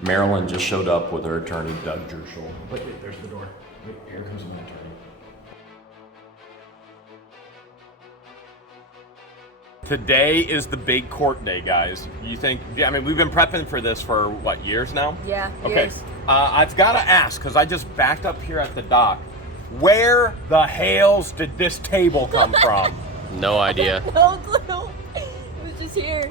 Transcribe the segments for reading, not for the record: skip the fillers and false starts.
Marilyn just showed up with her attorney, Doug Jerschel. Wait, there's the door. Wait, here comes my attorney. Today is the big court day, guys. You think, I mean, we've been prepping for this for, what, years now? Yeah, okay. years. I've got to ask, because I just backed up here at the dock, where the Hales did this table come from? No idea. No clue. It was just here.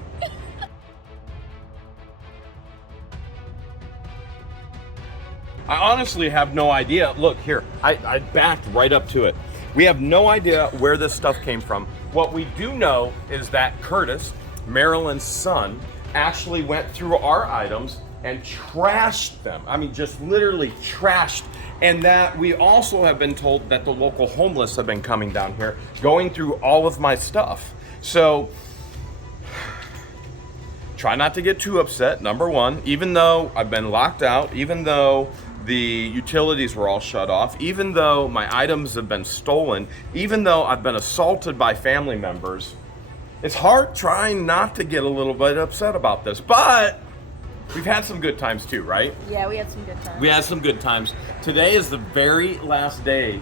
I honestly have no idea. Look here, I backed right up to it. We have no idea where this stuff came from. What we do know is that Curtis, Marilyn's son, actually went through our items and trashed them. I mean, just literally trashed. And that we also have been told that the local homeless have been coming down here, going through all of my stuff. So, try not to get too upset, number one, even though I've been locked out, even though the utilities were all shut off, even though my items have been stolen, even though I've been assaulted by family members. It's hard trying not to get a little bit upset about this, but we've had some good times too, right? Yeah, we had some good times. We had some good times. Today is the very last day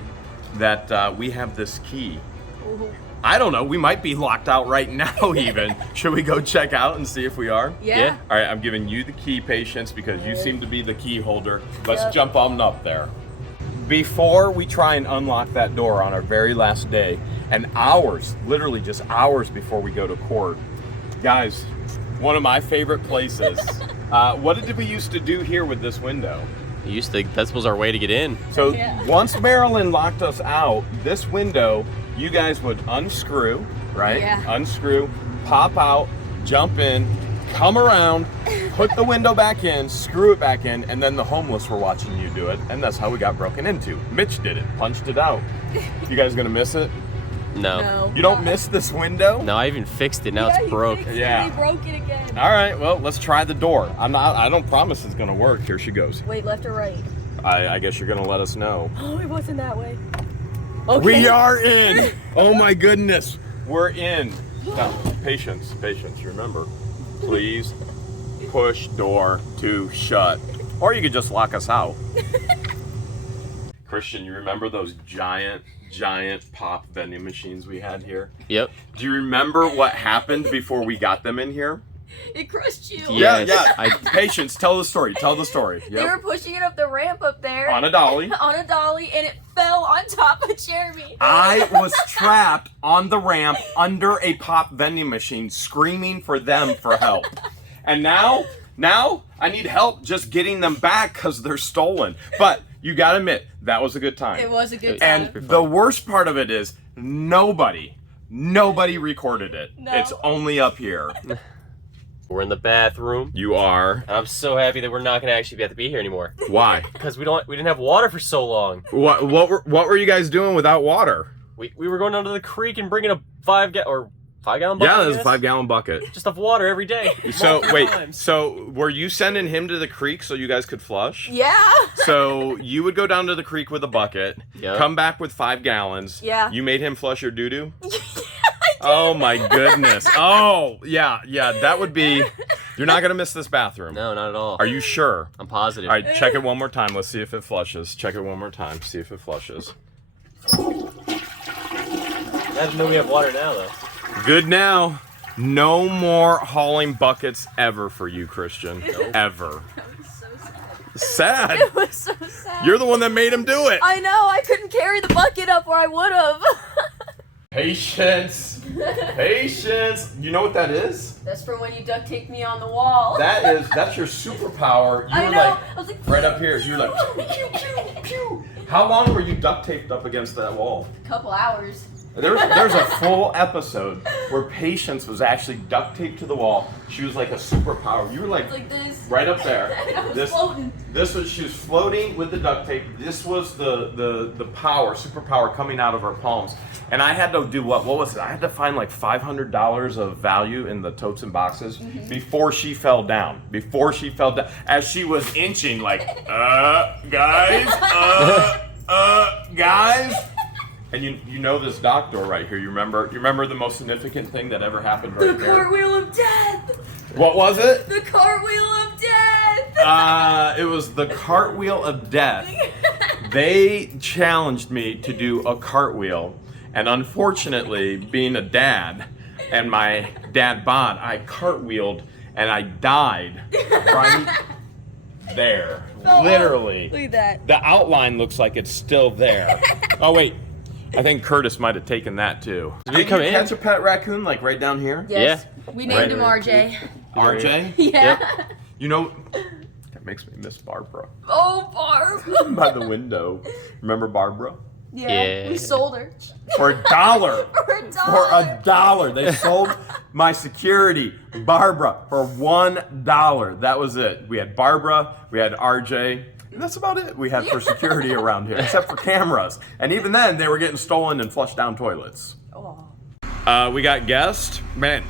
that we have this key. Ooh. I don't know, we might be locked out right now even. Should we go check out and see if we are? Yeah. All right, I'm giving you the key, Patience, because you seem to be the key holder. Let's Yep. jump on up there. Before we try and unlock that door on our very last day, and hours, literally just hours before we go to court, guys, one of my favorite places. What did we used to do here with this window? That was our way to get in. So Yeah. once Marilyn locked us out, this window, you guys would unscrew, right? Yeah. Unscrew, pop out, jump in, come around, put the window back in, screw it back in, and then the homeless were watching you do it, and that's how we got broken into. Mitch did it, punched it out. You guys gonna miss it? No. You don't miss this window? No, I even fixed it. Now Yeah, it's you broke. fixed it. Yeah. They broke it again. All right, well, let's try the door. I don't promise it's gonna work. Here she goes. Wait, left or right? I guess you're gonna let us know. Oh, it wasn't that way. Okay. We are in. Oh my goodness, we're in. Now, patience, remember, please push door to shut. Or you could just lock us out. Christian, you remember those giant pop vending machines we had here? Yep. Do you remember what happened before we got them in here? It crushed you. Yes, Yeah. Patience, tell the story. Yep. They were pushing it up the ramp up there. On a dolly. On a dolly, and it fell on top of Jeremy. I was trapped on the ramp under a pop vending machine screaming for them for help. And now I need help just getting them back because they're stolen. But you gotta admit, that was a good time. It was a good time. And the worst part of it is nobody recorded it. No. It's only up here. We're in the bathroom. You are. I'm so happy that we're not gonna actually have to be here anymore. Why? Because we didn't have water for so long. What were you guys doing without water? We were going down to the creek and bringing a 5 gallon bucket. Yeah, I there's a guess? 5-gallon bucket. Just of water every day. So multiple wait, times. so were you sending him to the creek so you guys could flush? Yeah. So you would go down to the creek with a bucket, Yep. come back with 5 gallons. Yeah. You made him flush your doo-doo? Oh my goodness. Oh, yeah, that would be... You're not going to miss this bathroom. No, not at all. Are you sure? I'm positive. All right, check it one more time. Let's see if it flushes. Check it one more time. See if it flushes. I know we have water now, though. Good now. No more hauling buckets ever for you, Christian. Ever. That was so sad. Sad? It was so sad. You're the one that made him do it. I know. I couldn't carry the bucket up where I would have. Patience. You know what that is? That's from when you duct taped me on the wall. That's your superpower. You I were know. like I was like right up here. You were like pew, pew, pew. How long were you duct taped up against that wall? a couple hours. There's a full episode where Patience was actually duct taped to the wall. She was like a superpower. You were like this. right up there. I was floating. She was floating with the duct tape. This was the superpower coming out of her palms. And I had to do what was it? I had to find like $500 of value in the totes and boxes before she fell down. As she was inching like, guys. And you know this dock door right here. You remember the most significant thing that ever happened right The there? cartwheel of death! What was it? The cartwheel of death! It was the cartwheel of death. They challenged me to do a cartwheel, and unfortunately, being a dad, and my dad bod, I cartwheeled and I died right there. Literally. Look at that. The outline looks like it's still there. Oh wait, I think Curtis might have taken that too. Did you catch a pet raccoon like right down here? Yes. Yeah. We named him RJ. RJ? Yeah. Yep. You know, that makes me miss Barbara. Oh, Barb. By the window. Remember Barbara? Yeah. We sold her. For $1. For $1. For $1. They sold my security, Barbara, for $1. That was it. We had Barbara, we had RJ, and that's about it we had for security around here, except for cameras. And even then, they were getting stolen and flushed down toilets. Oh. We got guests. Man,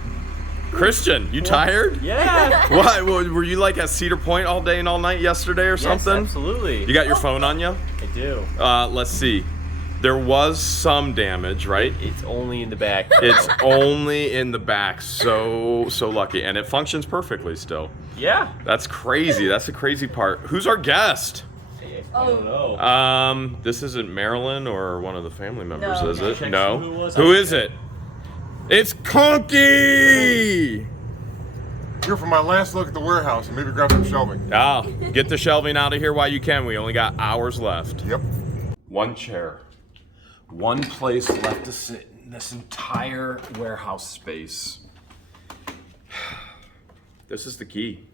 Christian, you tired? Yeah. What? Were you like at Cedar Point all day and all night yesterday or something? Yes, absolutely. You got your phone on you? I do. Let's see. There was some damage, right? It's only in the back. It's only in the back. So lucky. And it functions perfectly still. Yeah. That's crazy. That's the crazy part. Who's our guest? I don't know. This isn't Marilyn or one of the family members, No. is it? Check No. who it was. Who is it? It's Conky! Here for my last look at the warehouse and maybe grab some shelving. Ah, get the shelving out of here while you can. We only got hours left. Yep. One chair. One place left to sit in this entire warehouse space. This is the key.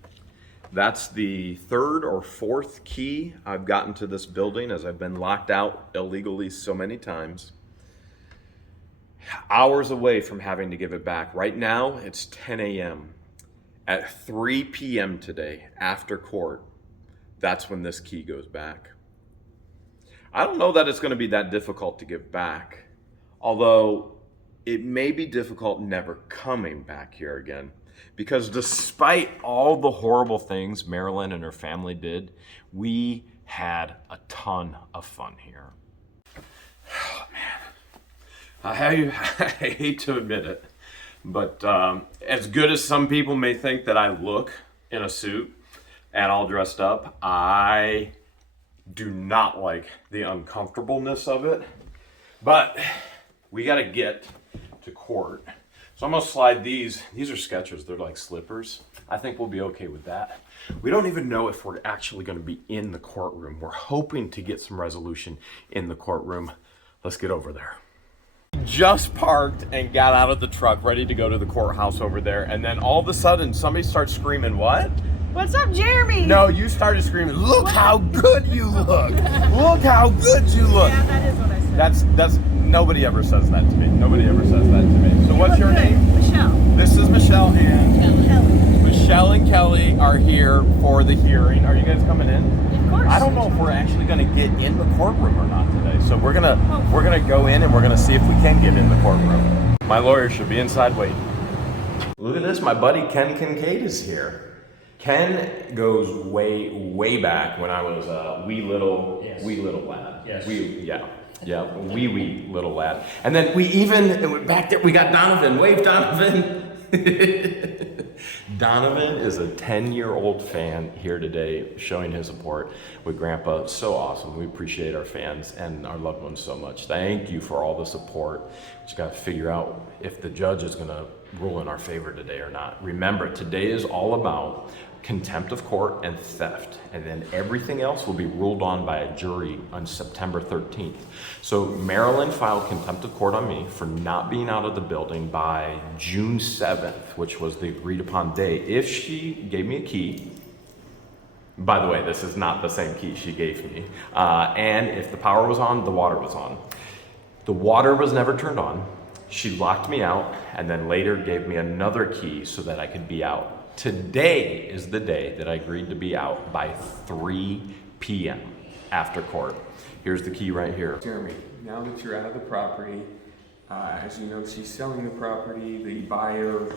That's the third or fourth key I've gotten to this building as I've been locked out illegally so many times. Hours away from having to give it back. Right now, it's 10 a.m. At 3 p.m. today, after court, that's when this key goes back. I don't know that it's going to be that difficult to give back, although it may be difficult never coming back here again, because despite all the horrible things Marilyn and her family did, we had a ton of fun here. Oh, man. I hate to admit it, but as good as some people may think that I look in a suit and all dressed up, I do not like the uncomfortableness of it. But we got to get to court. So I'm going to slide these. These are Skechers. They're like slippers. I think we'll be okay with that. We don't even know if we're actually going to be in the courtroom. We're hoping to get some resolution in the courtroom. Let's get over there. Just parked and got out of the truck, ready to go to the courthouse over there. And then all of a sudden, somebody starts screaming, "What? What's up, Jeremy? No, you started screaming, "Look how good you look! Look how good you look!" Yeah, that is what I said. That's nobody ever says that to me. Nobody ever says that to me. So what's your name? Michelle. This is Michelle and Kelly. Michelle and Kelly are here for the hearing. Are you guys coming in? Of course. I don't know if we're actually going to get in the courtroom or not today. So we're gonna go in and we're gonna see if we can get in the courtroom. My lawyer should be inside waiting. Look at this, my buddy Ken Kincaid is here. Ken goes way back when I was a wee little lad. Yes. Wee little lad. And then back there we got Donovan. Wave, Donovan. Donovan is a 10-year-old fan here today showing his support with Grandpa. So awesome. We appreciate our fans and our loved ones so much. Thank you for all the support. Just got to figure out if the judge is going to rule in our favor today or not. Remember, today is all about contempt of court and theft, and then everything else will be ruled on by a jury on September 13th. So Marilyn filed contempt of court on me for not being out of the building by June 7th, which was the agreed upon day. If she gave me a key, by the way, this is not the same key she gave me, and if the power was on, the water was on. The water was never turned on. She locked me out and then later gave me another key so that I could be out. Today is the day that I agreed to be out by 3 p.m. after court. Here's the key right here. Jeremy, now that you're out of the property, as you know, she's selling the property. The buyer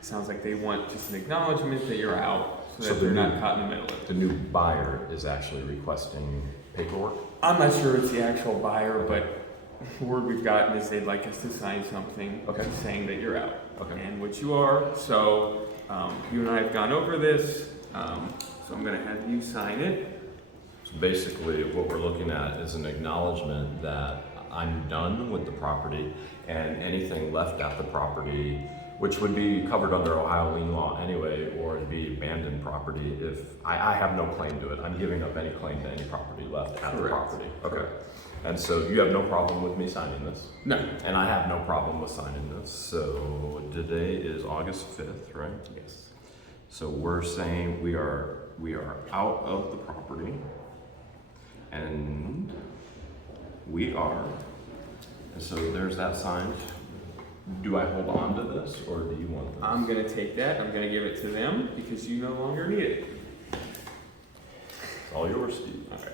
sounds like they want just an acknowledgement that you're out so that they're not caught in the middle of it. The new buyer is actually requesting paperwork. I'm not sure it's the actual buyer, but word we've gotten is they'd like us to sign something saying that you're out. Okay. And which you are. So you and I have gone over this. So I'm going to have you sign it. So basically, what we're looking at is an acknowledgement that I'm done with the property, and anything left at the property, which would be covered under Ohio lien law anyway, or it'd be abandoned property if I have no claim to it. I'm giving up any claim to any property left at the property. Okay. And so you have no problem with me signing this? No. And I have no problem with signing this. So today is August 5th, right? Yes. So we're saying we are out of the property, and we are. And so there's that signed. Do I hold on to this, or do you want this? I'm going to take that. I'm going to give it to them because you no longer need it. It's all yours, Steve. All right.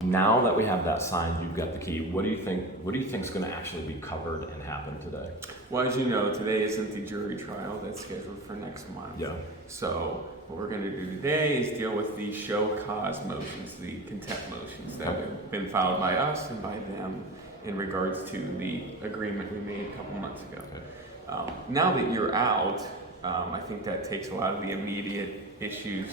Now that we have that signed, you've got the key. What do you think? What do you think is going to actually be covered and happen today? Well, as you know, today isn't the jury trial that's scheduled for next month. Yeah. So what we're going to do today is deal with the show cause motions, the contempt motions that have been filed by us and by them in regards to the agreement we made a couple months ago. Now that you're out, I think that takes a lot of the immediate issues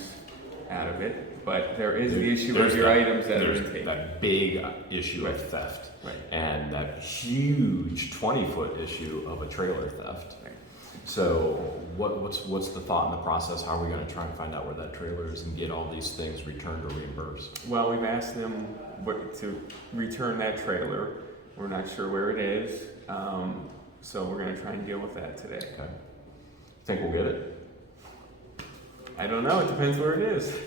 out of it. But there is the issue of your items that are taken. That big issue of theft, and that huge 20-foot issue of a trailer theft. Right. So what's the thought in the process? How are we going to try and find out where that trailer is and get all these things returned or reimbursed? Well, we've asked them to return that trailer. We're not sure where it is, so we're going to try and deal with that today. Okay. Think we'll get it? I don't know. It depends where it is.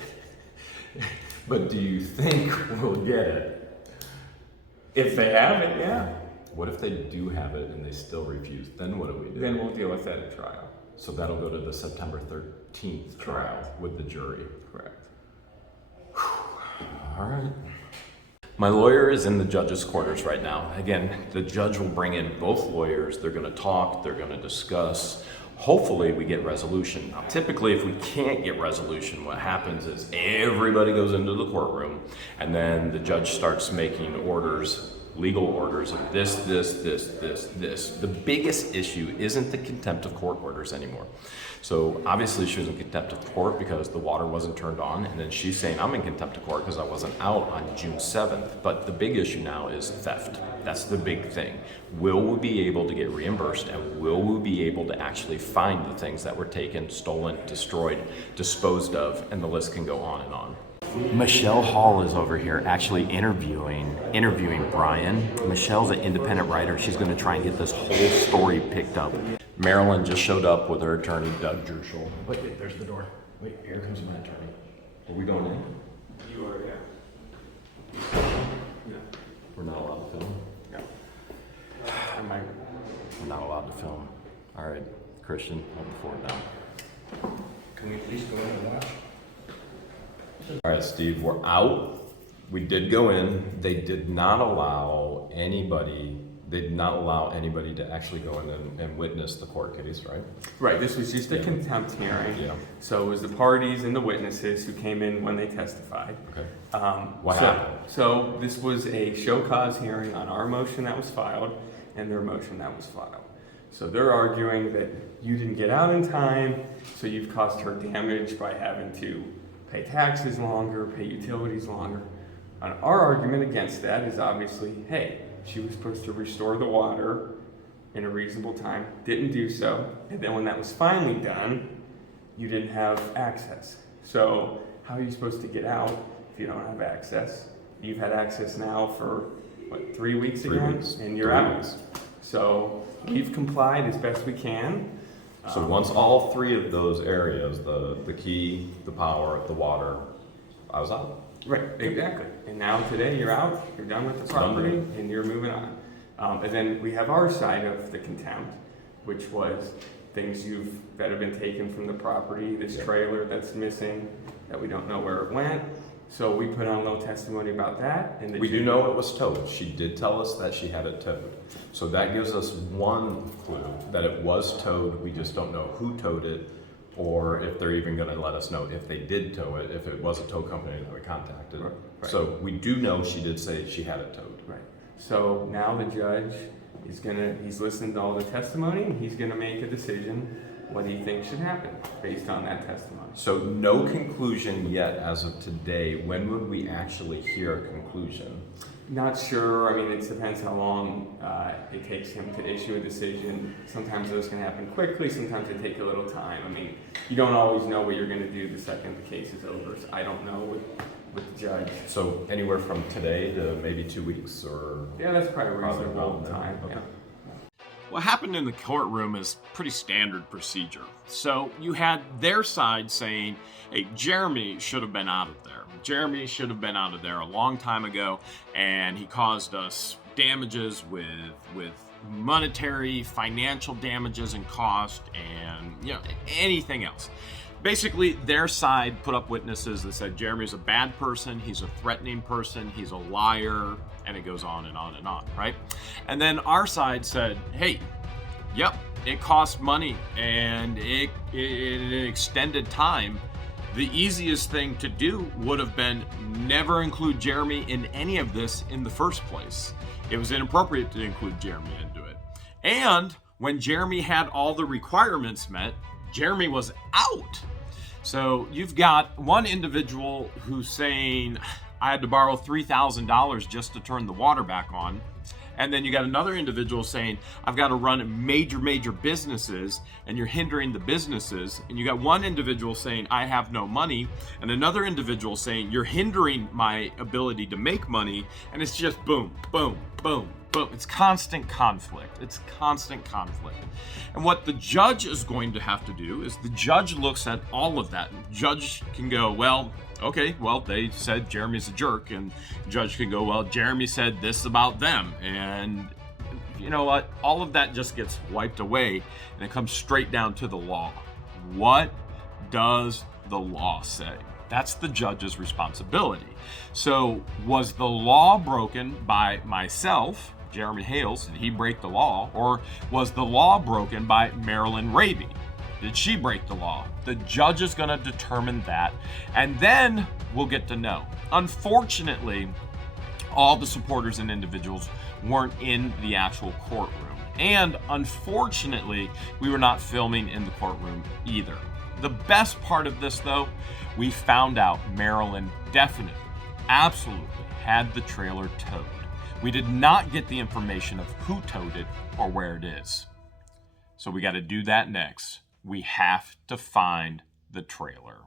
But do you think we'll get it? If they have it, yeah. What if they do have it and they still refuse? Then what do we do? Then we'll deal with that at trial. So that'll go to the September 13th trial with the jury. Correct. All right. My lawyer is in the judge's quarters right now. Again, the judge will bring in both lawyers. They're going to talk. They're going to discuss. Hopefully we get resolution. Now, typically, if we can't get resolution, what happens is everybody goes into the courtroom, and then the judge starts making orders, legal orders of this. The biggest issue isn't the contempt of court orders anymore. So obviously she was in contempt of court because the water wasn't turned on, and then she's saying I'm in contempt of court because I wasn't out on June 7th. But the big issue now is theft. That's the big thing. Will we be able to get reimbursed, and will we be able to actually find the things that were taken, stolen, destroyed, disposed of, and the list can go on and on. Michelle Hall is over here actually interviewing Brian. Michelle's an independent writer. She's going to try and get this whole story picked up. Marilyn just showed up with her attorney, Doug Jerschel. Wait, there's the door. Wait, here comes my attorney. Are we going in? You are, yeah. No. We're not allowed to film? No. I might. We're not allowed to film. All right, Christian, hold the fort down. Can we please go in and watch? All right, Steve, we're out. We did go in. They did not allow anybody to actually go in and witness the court case, right? Right, this was just a contempt hearing. Yeah. So it was the parties and the witnesses who came in when they testified. Okay. What happened? So this was a show cause hearing on our motion that was filed and their motion that was filed. So they're arguing that you didn't get out in time, so you've caused her damage by having to pay taxes longer, pay utilities longer. And our argument against that is obviously, hey, she was supposed to restore the water in a reasonable time, didn't do so, and then when that was finally done, you didn't have access. So how are you supposed to get out if you don't have access? You've had access now for, 3 weeks again? And you're out. So we've complied as best we can. So once all three of those areas, the key, the power, the water, I was out. Right, exactly. And now today you're out, you're done with the property, and you're moving on. And then we have our side of the contempt, which was things that have been taken from the property, this trailer that's missing, that we don't know where it went. So we put on a little testimony about that. And We do know it was towed. She did tell us that she had it towed. So that gives us one clue that it was towed. We just don't know who towed it, or if they're even going to let us know if they did tow it, if it was a tow company that we contacted. Right. So we do know she did say she had it towed. Right. So now the judge he's listened to all the testimony, and he's gonna make a decision what he thinks should happen based on that testimony. So no conclusion yet as of today. When would we actually hear a conclusion? Not sure. I mean, it depends how long it takes him to issue a decision. Sometimes those can happen quickly, sometimes they take a little time. I mean, you don't always know what you're going to do the second the case is over. So I don't know with the judge. So anywhere from today to maybe 2 weeks, or? Yeah, that's probably a reasonable time. Okay. Yeah. What happened in the courtroom is pretty standard procedure. So you had their side saying, hey, Jeremy should have been out of there. Jeremy should have been out of there a long time ago, and he caused us damages with monetary, financial damages and cost, and anything else. Basically, their side put up witnesses that said Jeremy's a bad person, he's a threatening person, he's a liar, and it goes on and on and on, right? And then our side said, hey, yep, it cost money and it extended time. The easiest thing to do would have been never include Jeremy in any of this in the first place. It was inappropriate to include Jeremy into it. And when Jeremy had all the requirements met, Jeremy was out. So you've got one individual who's saying, I had to borrow $3,000 just to turn the water back on. And then you got another individual saying, I've got to run major businesses, and you're hindering the businesses. And you got one individual saying, I have no money, and another individual saying, you're hindering my ability to make money. And it's just boom, boom, boom, boom. It's constant conflict. It's constant conflict. And what the judge is going to have to do is the judge looks at all of that. The judge can go, well, okay, well, they said Jeremy's a jerk, and the judge can go, well, Jeremy said this about them. And you know what? All of that just gets wiped away, and it comes straight down to the law. What does the law say? That's the judge's responsibility. So was the law broken by myself, Jeremy Hales? Did he break the law? Or was the law broken by Marilyn Raby? Did she break the law? The judge is going to determine that, and then we'll get to know. Unfortunately, all the supporters and individuals weren't in the actual courtroom. And unfortunately, we were not filming in the courtroom either. The best part of this, though, we found out Marilyn definitely, absolutely had the trailer towed. We did not get the information of who towed it or where it is. So we got to do that next. We have to find the trailer.